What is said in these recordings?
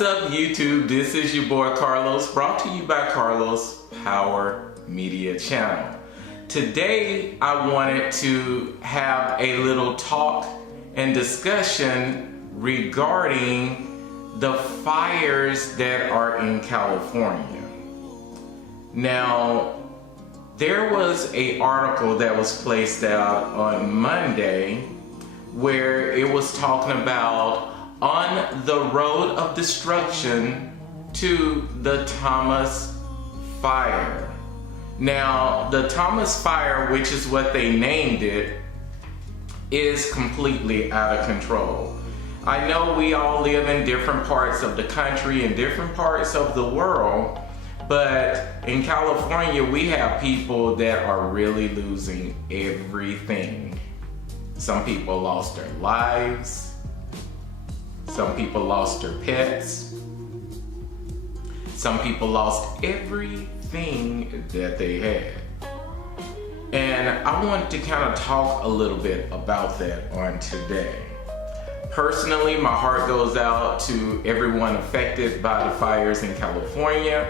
What's up, YouTube? This is your boy Carlos, brought to you by Carlos Power Media Channel. Today, I wanted to have a little talk and discussion regarding the fires that are in California. Now, there was an article that was placed out on Monday where it was talking about on the road of destruction to the Thomas Fire. Now, the Thomas Fire, which is what they named it, is completely out of control. I know we all live in different parts of the country and different parts of the world, but in California, we have people that are really losing everything. Some people lost their lives. Some people lost their pets. Some people lost everything that they had. And I want to kind of talk a little bit about that on today. Personally, my heart goes out to everyone affected by the fires in California,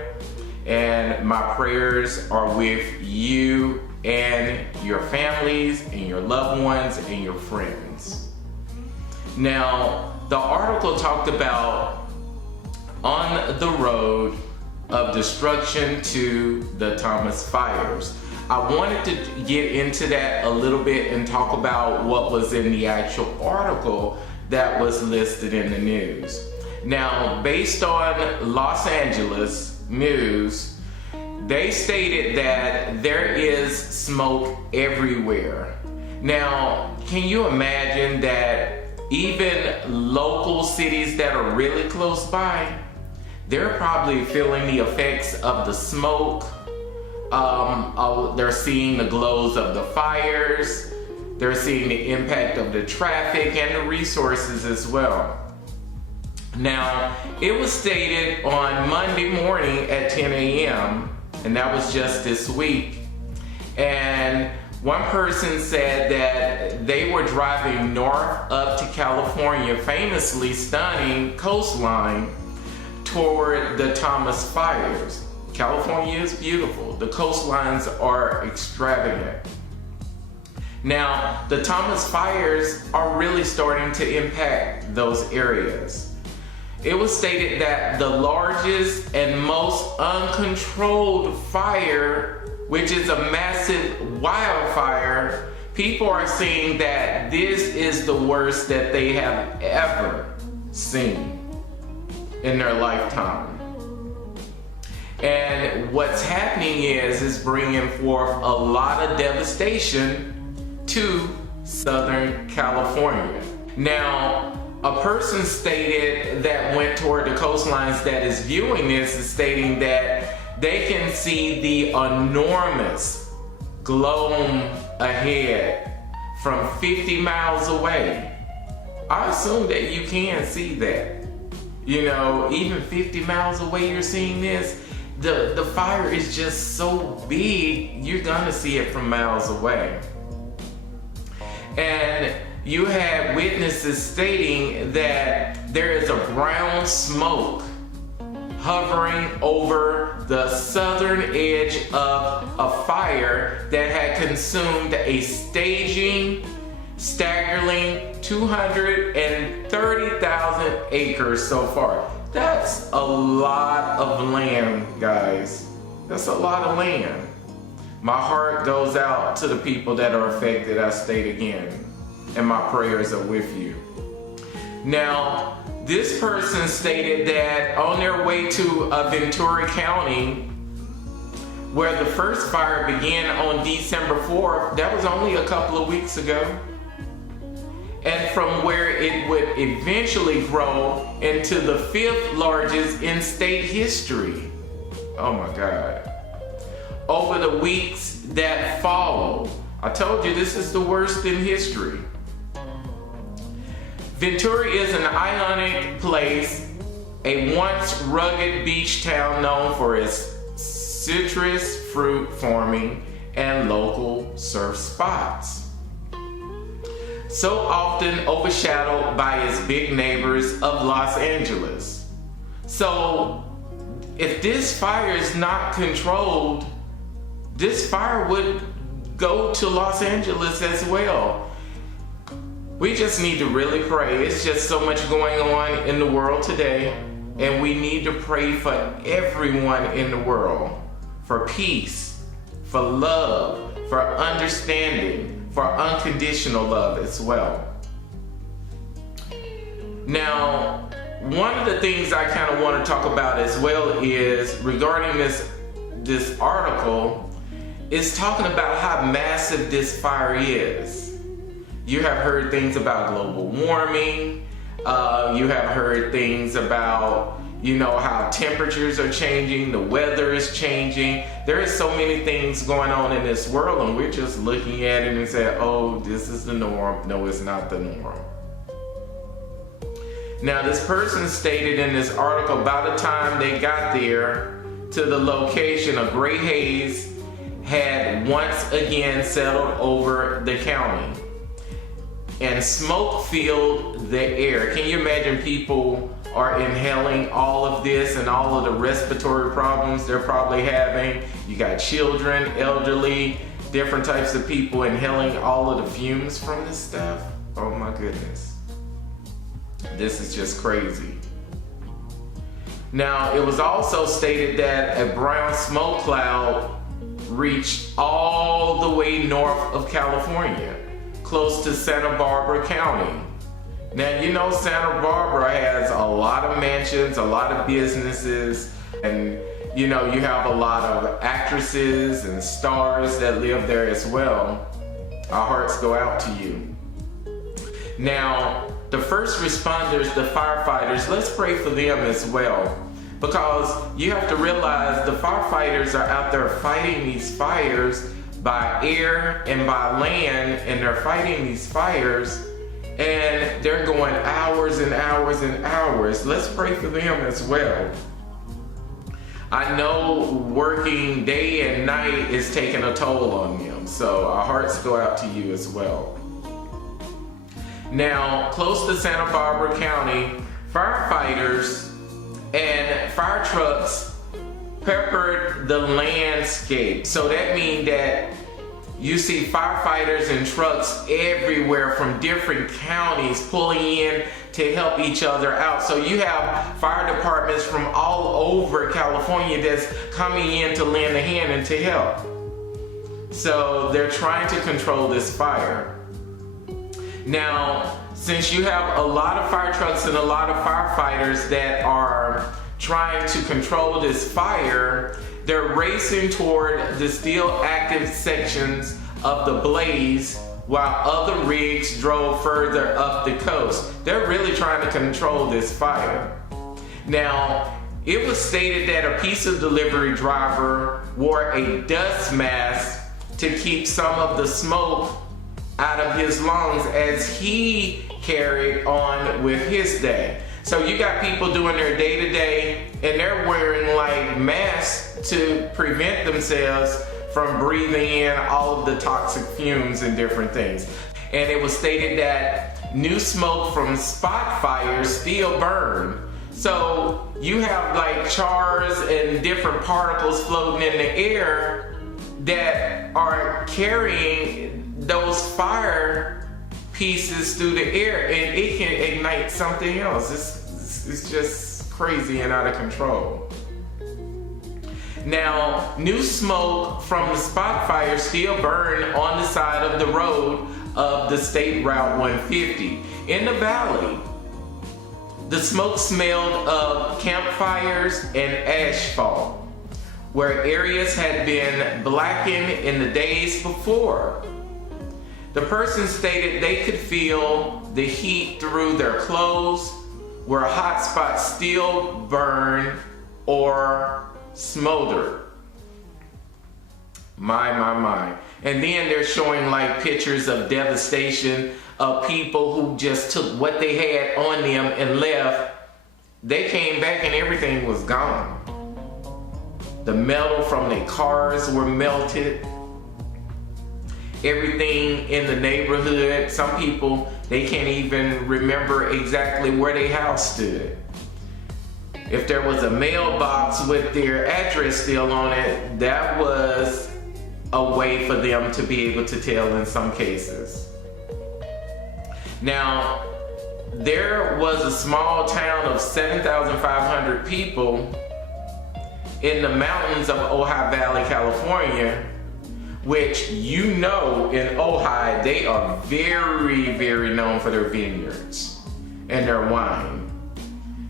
and my prayers are with you and your families and your loved ones and your friends. Now, the article talked about on the road of destruction to the Thomas Fires. I wanted to get into that a little bit and talk about what was in the actual article that was listed in the news. Now, based on Los Angeles news, they stated that there is smoke everywhere. Now, can you imagine that even local cities that are really close by, they're probably feeling the effects of the smoke. They're seeing the glows of the fires. They're seeing the impact of the traffic and the resources as well. Now, it was stated on Monday morning at 10 a.m., and that was just this week. And one person said that they were driving north up to California, famously stunning coastline toward the Thomas Fires. California is beautiful. The coastlines are extravagant. Now, the Thomas Fires are really starting to impact those areas. It was stated that the largest and most uncontrolled fire, which is a massive wildfire, people are saying that this is the worst that they have ever seen in their lifetime. And what's happening is bringing forth a lot of devastation to Southern California. Now, a person stated that went toward the coastlines that is viewing this is stating that they can see the enormous gloom ahead from 50 miles away. I assume that you can see that. You know, even 50 miles away you're seeing this. The fire is just so big, you're gonna see it from miles away. And you had witnesses stating that there is a brown smoke hovering over the southern edge of a fire that had consumed a staggering 230,000 acres so far. That's a lot of land, guys. That's a lot of land. My heart goes out to the people that are affected, I state again, and my prayers are with you. Now, this person stated that on their way to Ventura County, where the first fire began on December 4th, that was only a couple of weeks ago, and from where it would eventually grow into the 5th largest in state history. Oh my God. Over the weeks that followed, I told you this is the worst in history. Ventura is an iconic place, a once rugged beach town known for its citrus fruit farming and local surf spots. so often overshadowed by its big neighbors of Los Angeles. So if this fire is not controlled, this fire would go to Los Angeles as well. We just need to really pray. It's just so much going on in the world today, and we need to pray for everyone in the world, for peace, for love, for understanding, for unconditional love as well. Now, one of the things I kind of want to talk about as well is regarding this article is talking about how massive this fire is. You have heard things about global warming. You have heard things about, how temperatures are changing, the weather is changing. There is so many things going on in this world, and we're just looking at it and saying, oh, this is the norm. No, it's not the norm. Now, this person stated in this article, by the time they got there to the location, a great haze had once again settled over the county, and smoke filled the air. Can you imagine people are inhaling all of this and all of the respiratory problems they're probably having? You got children, elderly, different types of people inhaling all of the fumes from this stuff. Oh my goodness. This is just crazy. Now, it was also stated that a brown smoke cloud reached all the way north of California, close to Santa Barbara County. Now, Santa Barbara has a lot of mansions, a lot of businesses, and you have a lot of actresses and stars that live there as well. Our hearts go out to you. Now, the first responders, the firefighters, let's pray for them as well. Because you have to realize the firefighters are out there fighting these fires by air and by land, and they're fighting these fires, and they're going hours and hours and hours. Let's pray for them as well. I know working day and night is taking a toll on them, so our hearts go out to you as well. Now, close to Santa Barbara County, firefighters and fire trucks peppered the landscape. So that means that you see firefighters and trucks everywhere from different counties pulling in to help each other out. So you have fire departments from all over California that's coming in to lend a hand and to help. So they're trying to control this fire. Now, since you have a lot of fire trucks and a lot of firefighters that are trying to control this fire, they're racing toward the still active sections of the blaze while other rigs drove further up the coast. They're really trying to control this fire. Now, it was stated that a pizza delivery driver wore a dust mask to keep some of the smoke out of his lungs as he carried on with his day. So you got people doing their day-to-day, and they're wearing like masks to prevent themselves from breathing in all of the toxic fumes and different things. And it was stated that new smoke from spot fires still burn. So you have like chars and different particles floating in the air that are carrying those fire pieces through the air, and it can ignite something else. It's just crazy and out of control. Now, new smoke from the spot fire still burn on the side of the road of the State Route 150. In the valley, the smoke smelled of campfires and asphalt, where areas had been blackened in the days before. The person stated they could feel the heat through their clothes, where hot spots still burn or smolder. My. And then they're showing like pictures of devastation of people who just took what they had on them and left. They came back and everything was gone. The metal from their cars were melted. Everything in the neighborhood, some people, they can't even remember exactly where their house stood. If there was a mailbox with their address still on it, that was a way for them to be able to tell in some cases. Now, there was a small town of 7,500 people in the mountains of Ojai Valley, California, which you know in Ojai, they are very, very known for their vineyards and their wine.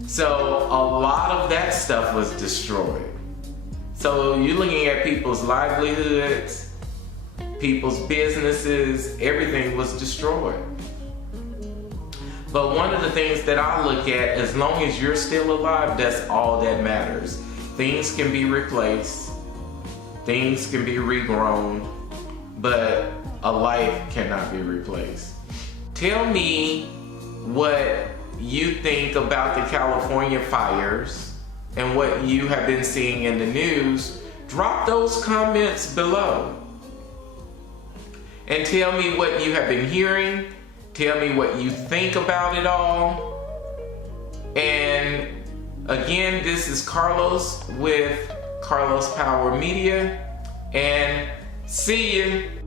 So a lot of that stuff was destroyed. So you're looking at people's livelihoods, people's businesses, everything was destroyed. But one of the things that I look at, as long as you're still alive, that's all that matters. Things can be replaced, things can be regrown, but a life cannot be replaced. Tell me what you think about the California fires and what you have been seeing in the news. Drop those comments below and tell me what you have been hearing. Tell me what you think about it all. And again, this is Carlos with Carlos Power Media, and see you.